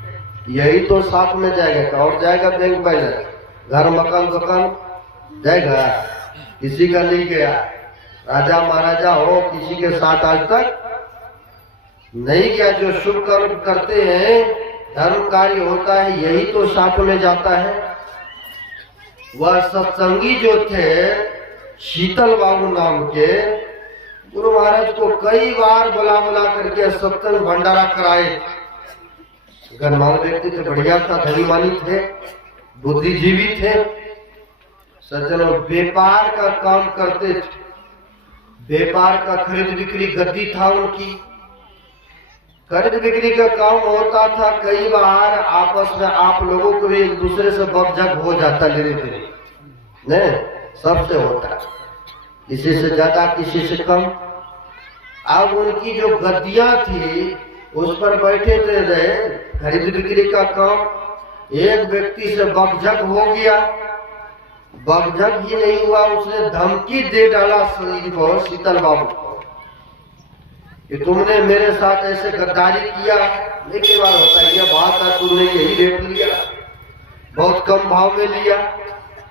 यही तो साथ में जाएगा और जाएगा बैंक बैलेंस, घर मकान दुकान जाएगा, किसी का नहीं गया। राजा महाराजा हो, किसी के साथ आज तक नहीं गया। जो शुभ कर्म करते हैं, धर्म कार्य होता है, यही तो साथ में जाता है। वह सत्संगी जो थे शीतल बाबू नाम के, गुरु महाराज को कई बार बुला करके सत्संग भंडारा कराए। गणमान्य व्यक्ति थे, बढ़िया था, धनीमानी थे, बुद्धिजीवी थे। सज्जनों, व्यापार का काम करते थे, व्यापार का खरीद बिक्री गद्दी था उनकी। खरीद बिक्री का काम होता था। कई बार आपस में आप लोगों को भी एक दूसरे से बकझक हो जाता, लेने देने नहीं, सबसे होता, किसी से ज्यादा किसी से कम। अब उनकी जो गद्दियां थी उस पर बैठे थे, खरीद बिक्री का काम। एक व्यक्ति से बकझक हो गया, बकझक ही नहीं हुआ, उसने धमकी दे डाला को, शीतल बाबू को, कि तुमने मेरे साथ ऐसे गद्दारी किया। एक बार होता है, यह बात है, तुमने यही रेट लिया, बहुत कम भाव में लिया।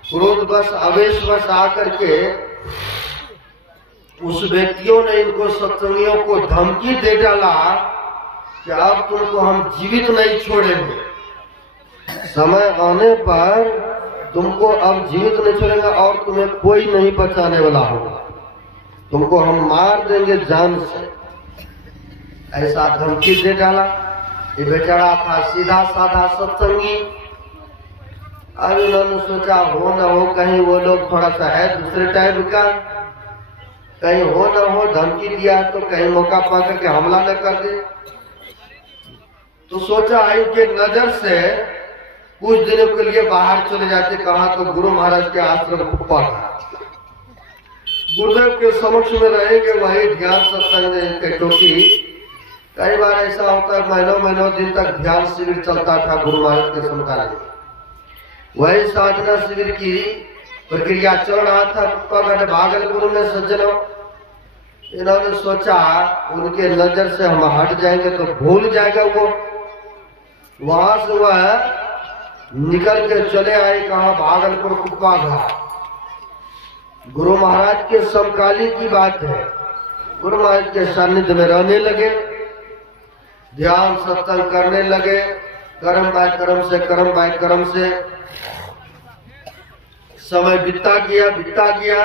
क्रोध बस आवेश बस आकर के उस व्यक्तियों ने इनको सत्संगियों को धमकी दे डाला कि अब तुमको हम जीवित नहीं छोड़ेंगे, समय आने पर तुमको अब जीवित नहीं छोड़ेंगे और तुम्हें कोई नहीं बचाने वाला होगा, तुमको हम मार देंगे जान से। ऐसा धमकी दे डाला। ये बेचारा था सीधा साधा सत्संगी। अब इन्होंने सोचा हो न हो कहीं वो लोग थोड़ा सा है दूसरे टाइप का, कहीं हो न हो धमकी दिया तो कहीं मौका पा करके हमला न कर दे। तो सोचा इनके नजर से कुछ दिनों के लिए बाहर चले जाते। कहा तो गुरु महाराज के आश्रम कुप्पा था, गुरुदेव के समक्ष में रहेंगे, वही ध्यान सत्संग क्योंकि कई बार ऐसा होता है महीनों महीनों दिन तक ध्यान शिविर चलता था गुरु महाराज के समकालीन। वही साधना शिविर की प्रक्रिया चल रहा था कुप्पागढ़ भागलपुर में। सज्जनों, इन्होंने सोचा उनके नजर से हम हट जाएंगे तो भूल जाएगा वो। वहां से वह निकल के चले आए, कहा भागलपुर कुप्पागढ़। गुरु महाराज के समकालीन की बात है। गुरु महाराज के सानिध्य में रहने लगे, ध्यान सत्संग करने लगे, कर्म बाय कर्म से समय बीतता गया।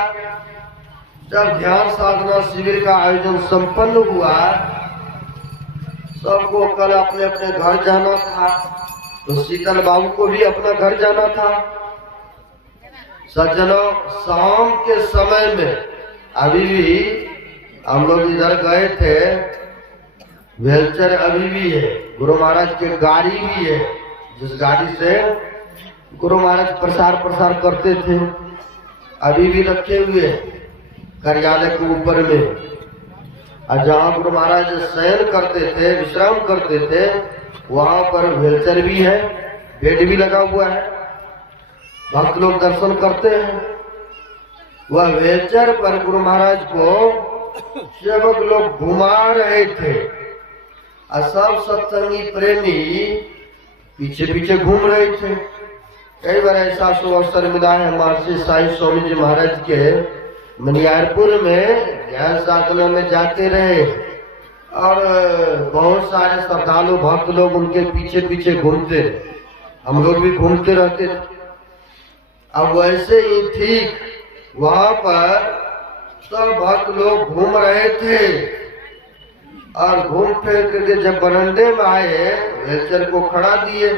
जब ध्यान साधना शिविर का आयोजन संपन्न हुआ, सबको कल अपने अपने घर जाना था, तो शीतल बाबू को भी अपना घर जाना था। सज्जनों, शाम के समय में अभी भी हम लोग इधर गए थे, व्हीलचेयर अभी भी है, गुरु महाराज की गाड़ी भी है, जिस गाड़ी से गुरु महाराज प्रसार करते थे, अभी भी रखे हुए कार्यालय के ऊपर में। और जहाँ गुरु महाराज शयन करते थे, विश्राम करते थे, वहां पर व्हीलचेयर भी है, बेड भी लगा हुआ है, भक्त लोग दर्शन करते हैं। वह व्हीलचेयर पर गुरु महाराज को सेवक लोग घुमा रहे थे और सब सत्संगी प्रेमी पीछे पीछे घूम रहे थे। कई बार ऐसा शुभ अवसर मिला है, महर्षि साईं स्वामी जी महाराज के मनियारपुर में ध्यान साधना में जाते रहे और बहुत सारे श्रद्धालु भक्त लोग उनके पीछे पीछे घूमते, हम लोग भी घूमते रहते थे। अब वैसे ही ठीक वहां पर सब भक्त लोग घूम रहे थे और घूम फिर करके जब बरंडे में आए, व्हीलचेयर को खड़ा दिए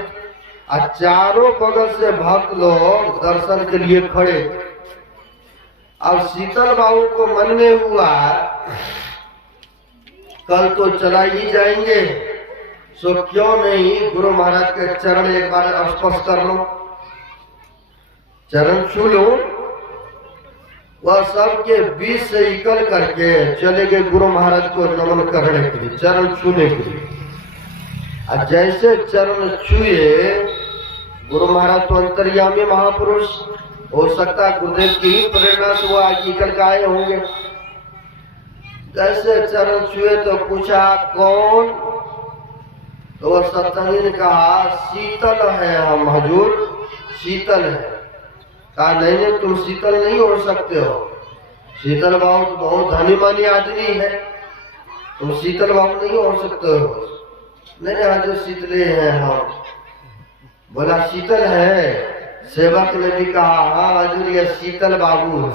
और चारों बगल से भक्त लोग दर्शन के लिए खड़े। अब शीतल बाबू को मन में हुआ कल तो चला ही जाएंगे, सो क्यों नहीं गुरु महाराज के चरण एक बार स्पर्श कर लो, चरण छू लो। वह सबके बीच से निकल करके चले गए गुरु महाराज को नमन करने के लिए, चरण छूने के लिए। और जैसे चरण छुए, गुरु महाराज तो अंतर्यामी महापुरुष, हो सकता है गुरुदेव की ही प्रेरणा से वो आजकल का आए होंगे। कैसे चरण छुए तो पूछा कौन, तो सत्संगी ने कहा शीतल है हम हजूर, शीतल है। कहा नहीं नहीं तुम शीतल नहीं हो सकते हो, शीतल बाबू तो बहुत धनी मानी आदमी है, तुम शीतल बाबू नहीं हो सकते हो। नहीं हजूर शीतले हैं हम। बोला शीतल है। सेवक ने भी कहा हाँ हजूर ये शीतल बाबू है,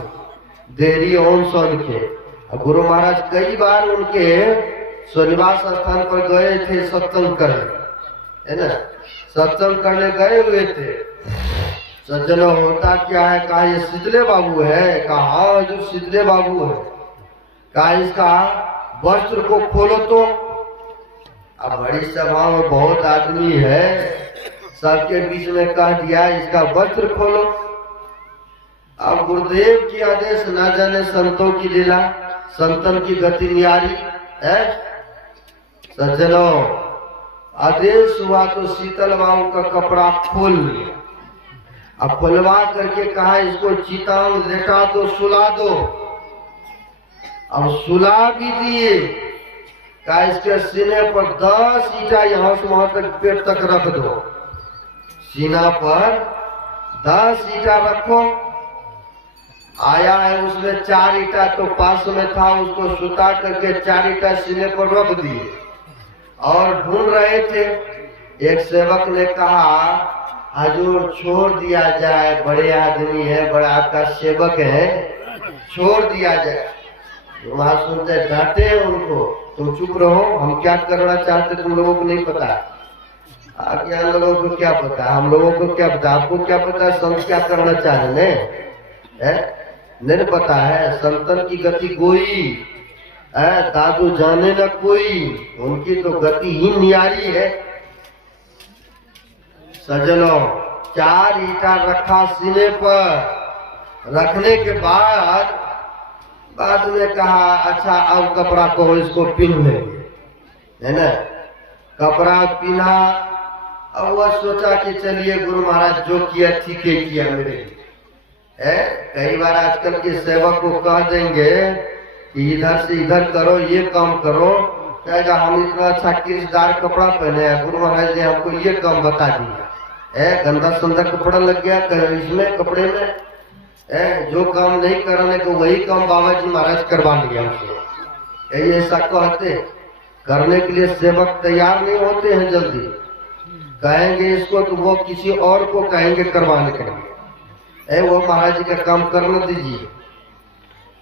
देरी ओम सोन के। गुरु महाराज कई बार उनके स्वनिवास स्थान पर गए थे सत्संग करने, है ना, सत्संग करने गए हुए थे। सज्जनों होता क्या है, कहा ये शीतले बाबू है, कहा हाँ हजूर शीतले बाबू है। कहा इसका वस्त्र को खोलो तो। अब बड़ी सभा में बहुत आदमी है, सबके बीच में कह दिया इसका वस्त्र खोलो। अब गुरुदेव की आदेश न जाने संतों की लीला, संतन की गति न्यारी है। सज्जनों आदेश हुआ तो शीतल बाबू का कपड़ा खोल लिया। अब खुलवा करके कहा इसको चितांग लेटा दो, सुला दो। अब सुला भी दिए। कहा इसके सीने पर 10 ईटा यहाँ से वहां तक पेट तक रख दो, सीना पर 10 ईटा रखो। आया है उसमें 4 ईटा तो पास में था, उसको सुता करके 4 ईटा सीने पर रख दिए और ढूंढ रहे थे। एक सेवक ने कहा हजूर छोड़ दिया जाए, बड़े आदमी है, बड़ा आपका सेवक है, छोड़ दिया जाए। वहां सुनते डांटे उनको, तुम चुप रहो, हम क्या करना चाहते तुम लोगों को नहीं पता। आगे हम लोगों को क्या पता, हम लोगों को क्या पता, आपको क्या पता संत क्या करना चाह रहे हैं, नहीं पता है। संतन की गति कोई है, दादू जाने न कोई, उनकी तो गति ही न्यारी है। सज्जनों 4 ईटा रखा सीने पर, रखने के बाद में कहा अच्छा अब कपड़ा को इसको पहन लेंगे, है ना। कपड़ा पहना। अब वह सोचा कि चलिए गुरु महाराज जो किया ठीक ही किया मेरे है। कई बार आजकल के सेवक को कह देंगे कि इधर से इधर करो, ये काम करो, कहेगा हम इतना अच्छा किरदार कपड़ा पहने हैं, गुरु महाराज ने हमको ये काम बता दिया है, गंदा सुंदर कपड़ा लग गया इसमें कपड़े में है, जो काम नहीं करने को वही काम बाबा जी महाराज करवा लिया हमसे। यही ऐसा कहते करने के लिए सेवक तैयार नहीं होते हैं, जल्दी कहेंगे इसको तो वो किसी और को कहेंगे करवाने के लिए, वो महाराज जी का काम करने दीजिए।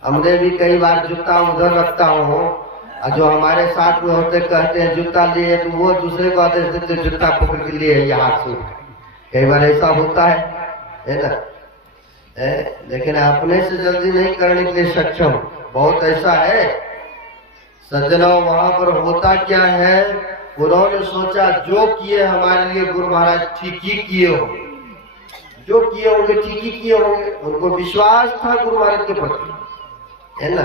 हमने भी कई बार जूता उधर रखता हूँ, जो हमारे साथ में होते कहते हैं जूता लिए, तो वो दूसरे को आदेश देते जूता पकड़ के लिए ये हाथ से। कई बार ऐसा होता है ना, लेकिन अपने से जल्दी नहीं करने के लिए सक्षम बहुत ऐसा है। सज्जनों वहां पर होता क्या है, उन्होंने सोचा जो किए हमारे लिए गुरु महाराज ठीक ही किए होंगे, जो किए होंगे ठीक ही किए होंगे, उनको विश्वास था गुरु महाराज के प्रति, है ना।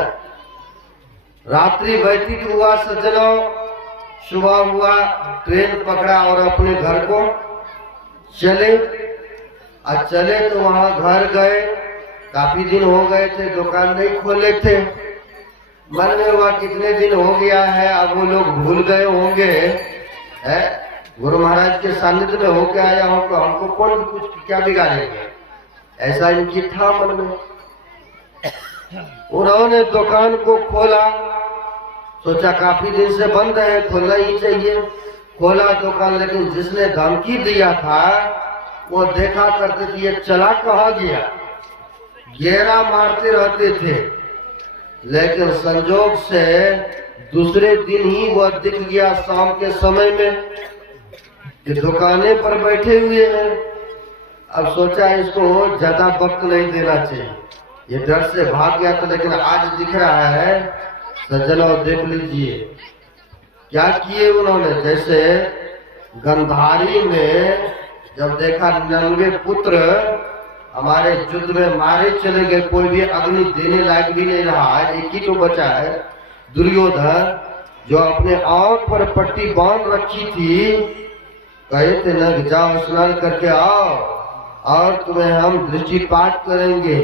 रात्रि व्यतीत हुआ सज्जनों, सुबह हुआ, ट्रेन पकड़ा और अपने घर को चले। चले तो वहां घर गए, काफी दिन हो गए थे, दुकान नहीं खोले थे। मन में हुआ कितने दिन हो गया है, अब वो लोग भूल गए होंगे, है गुरु महाराज के सानिध्य में होके आया हो तो हमको कौन कुछ क्या बिगाड़ेंगे, ऐसा इनकी था मन में। उन्होंने दुकान को खोला, सोचा काफी दिन से बंद है, खोलना ही चाहिए। खोला दुकान, लेकिन जिसने धमकी दिया था वो देखा करते थे ये चला कहाँ गया, घेरा मारते रहते थे। लेकिन संजोग से दूसरे दिन ही वह दिख गया शाम के समय में कि दुकाने पर बैठे हुए हैं। अब सोचा इसको ज्यादा वक्त नहीं देना चाहिए, ये डर से भाग गया था, लेकिन आज दिख रहा है। सज्जनों देख लीजिए क्या किए उन्होंने। जैसे गंधारी में जब देखा 99 पुत्र हमारे युद्ध में मारे चले गए, कोई भी अग्नि देने लायक भी नहीं रहा, एक ही तो बचा है दुर्योधन, जो अपने आंख पर पट्टी बांध रखी थी। कहे थे न जाओ स्नान करके आओ, और तुम्हें हम दृष्टिपात करेंगे,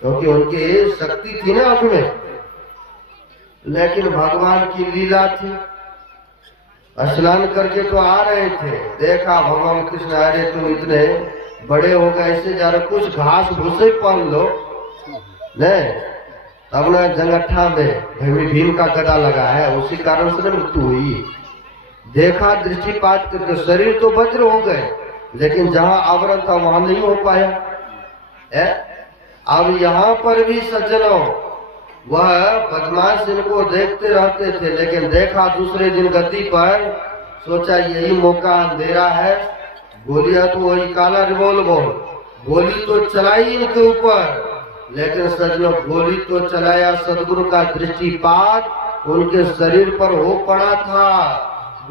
क्योंकि उनकी शक्ति थी ना आंख में। लेकिन भगवान की लीला थी, स्नान करके तो आ रहे थे, देखा भगवान कृष्ण, अरे तुम इतने बड़े हो गए, ऐसे जा रहे, कुछ घास भूसे पहन लो। नहीं, अपना जंगट्ठा में भीम का गदा लगा है, उसी कारण से मृत्यु हुई। देखा दृष्टिपात करके, शरीर तो वज्र हो गए, लेकिन जहां आवरण था वहां नहीं हो पाया। अब यहाँ पर भी सज्जनों, वह बदमाश इनको देखते रहते थे, लेकिन देखा दूसरे दिन गद्दी पर, सोचा यही मौका अंधेरा है, गोलियां तो वही काला रिवॉल्वर, गोली तो चलाई इनके ऊपर, लेकिन सज्जनों गोली तो चलाया सदगुरु का दृष्टिपात उनके शरीर पर हो पड़ा था।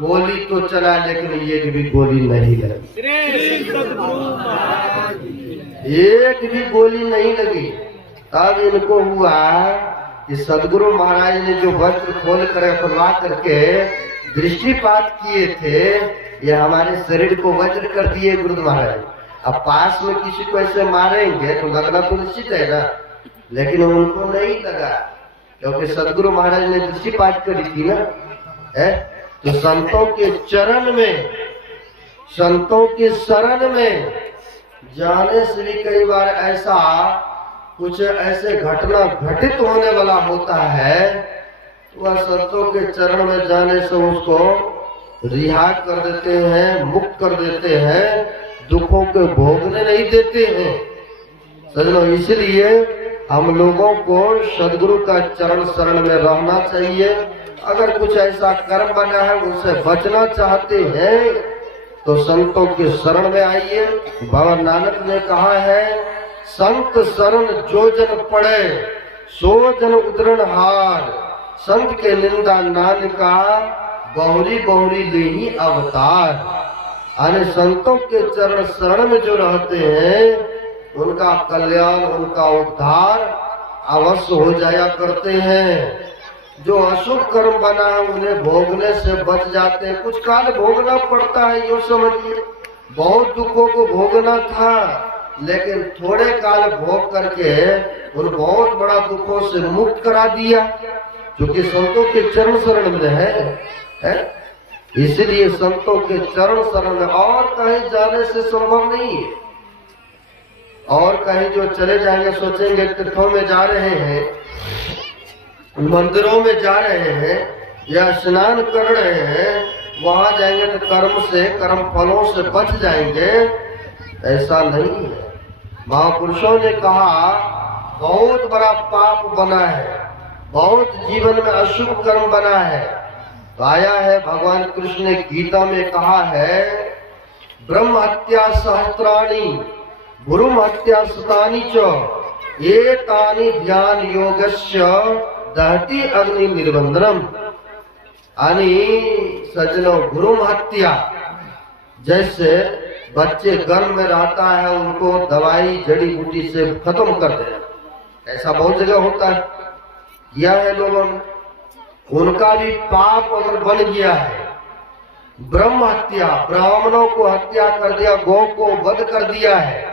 गोली तो चला, लेकिन एक भी गोली नहीं लगी, एक भी गोली नहीं लगी। तब इनको हुआ कि सदगुरु महाराज ने जो वस्त्र खोल कर खुलवा करके दृष्टिपात किए थे, ये हमारे शरीर को वज्र कर दिए गुरु महाराज। अब पास में किसी को ऐसे मारेंगे तो लगना तो निश्चित है ना, लेकिन उनको नहीं लगा, क्योंकि सदगुरु महाराज ने दृष्टिपात करी थी ना। तो संतों के चरण में, संतों के शरण में जाने से भी कई बार ऐसा कुछ ऐसे घटना घटित होने वाला होता है, वह संतों के चरण में जाने से उसको रिहा कर देते हैं, मुक्त कर देते हैं, दुखों के भोगने नहीं देते हैं। सजनों, इसलिए हम लोगों को सदगुरु का चरण शरण में रहना चाहिए। अगर कुछ ऐसा कर्म बना है उनसे बचना चाहते हैं तो संतों के शरण में आइए। बाबा नानक ने कहा है, संत शरण जो जन पड़े सो जन उदरण हार, संत के निंदा नानका बहुरी बहुरी लेही अवतार। यानी संतों के चरण शरण में जो रहते हैं उनका कल्याण, उनका उद्धार अवश्य हो जाया करते हैं। जो अशुभ कर्म बना है उन्हें भोगने से बच जाते हैं। कुछ काल भोगना पड़ता है, यो समझिए, बहुत दुखों को भोगना था, लेकिन थोड़े काल भोग करके उन बहुत बड़ा दुखों से मुक्त करा दिया, क्योंकि संतों के चरण शरण में है? इसलिए संतों के चरण शरण में, और कहीं जाने से संभव नहीं है। और कहीं जो चले जाएंगे, सोचेंगे तीर्थों में जा रहे हैं, मंदिरों में जा रहे हैं या स्नान कर रहे हैं, वहां जाएंगे तो कर्म से, कर्म फलों से बच जाएंगे, ऐसा नहीं है। महापुरुषों ने कहा बहुत बड़ा पाप बना है, बहुत जीवन में अशुभ कर्म बना है। तो आया है भगवान कृष्ण ने गीता में कहा है, ब्रह्म हत्या सहस्त्राणि गुरुम हत्या शतानि च एतानि ध्यान योगस्य दहति अग्नि निर्बंधनम। यानी सज्जनों, गुरुम हत्या, जैसे बच्चे गर्भ में रहता है उनको दवाई जड़ी बूटी से खत्म कर दे, ऐसा बहुत जगह होता है, किया है लोगों ने। उनका भी पाप अगर बन गया है, ब्रह्म हत्या, ब्राह्मणों को हत्या कर दिया, गौ को वध कर दिया है,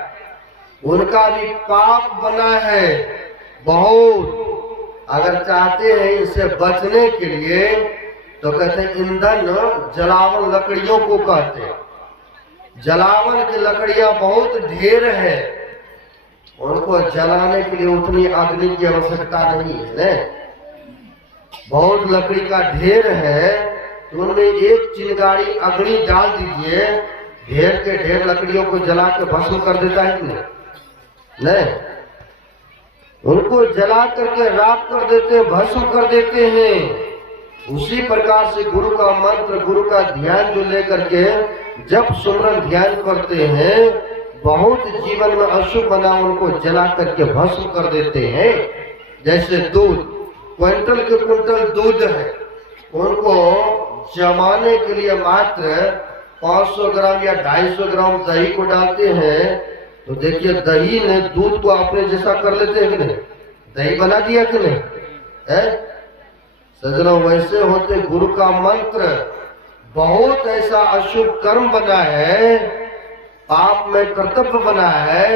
उनका भी पाप बना है बहुत। अगर चाहते हैं इससे बचने के लिए तो कहते हैं ईंधन जलावन लकड़ियों को कहते हैं। जलावन की लकड़ियां बहुत ढेर है, उनको जलाने के लिए उतनी अग्नि की आवश्यकता नहीं है। बहुत लकड़ी का ढेर है तो उनमें एक चिंगारी अग्नि डाल दीजिए, ढेर के ढेर लकड़ियों को जला के भस्म कर देता है कि नहीं? उनको जला करके राख कर देते, भस्म कर देते हैं। उसी प्रकार से गुरु का मंत्र, गुरु का ध्यान जो लेकर के जब सुमरन ध्यान करते हैं, बहुत जीवन में अशुभ बना उनको जला करके भस्म कर देते हैं। जैसे दूध, क्विंटल के क्विंटल दूध है, उनको जमाने के लिए मात्र 500 ग्राम या 250 ग्राम दही को डालते हैं, तो देखिए दही ने दूध को अपने जैसा कर लेते हैं कि नहीं? दही बना दिया कि नहीं है? सज्जनों, वैसे होते गुरु का मंत्र। बहुत ऐसा अशुभ कर्म बना है पाप में कर्तव्य बना है,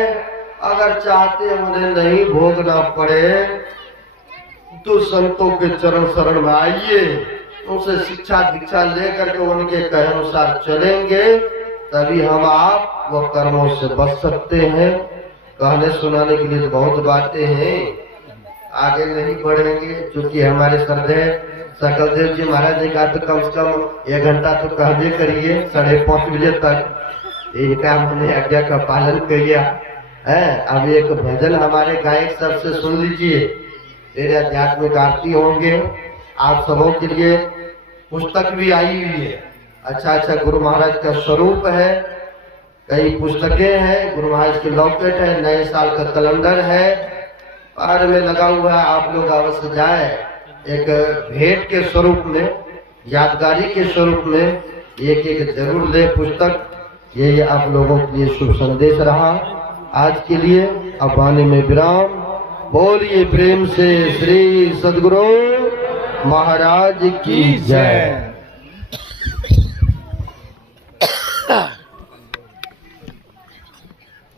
अगर चाहते उन्हें नहीं भोगना पड़े तो संतों के चरण शरण में आइए, उनसे शिक्षा दीक्षा लेकर के उनके कहे अनुसार चलेंगे, तभी हम आप वो कर्मों से बच सकते हैं। कहने सुनाने के लिए तो बहुत बातें हैं, आगे नहीं बढ़ेंगे, क्योंकि हमारे श्रद्धेय सकलदेव जी महाराज ने कहा तो कम से कम 1 घंटा तो कहबे करिए, 5:30 बजे तक इनका हमने आज्ञा का पालन किया है। अब एक भजन हमारे गायक सबसे सुन लीजिए, तेरे आध्यात्मिक आरती होंगे। आप सबों के लिए पुस्तक भी आई हुई है, अच्छा अच्छा गुरु महाराज का स्वरूप है, कई पुस्तकें हैं, गुरु महाराज की लॉकेट है, नए साल का कैलेंडर है, बाहर में लगा हुआ है। आप लोग अवश्य जाए, एक भेंट के स्वरूप में, यादगारी के स्वरूप में एक जरूर ले पुस्तक। यही आप लोगों के लिए शुभ संदेश रहा आज के लिए। अब वाणी में विराम। बोलिए प्रेम से श्री सद्गुरु महाराज की जय।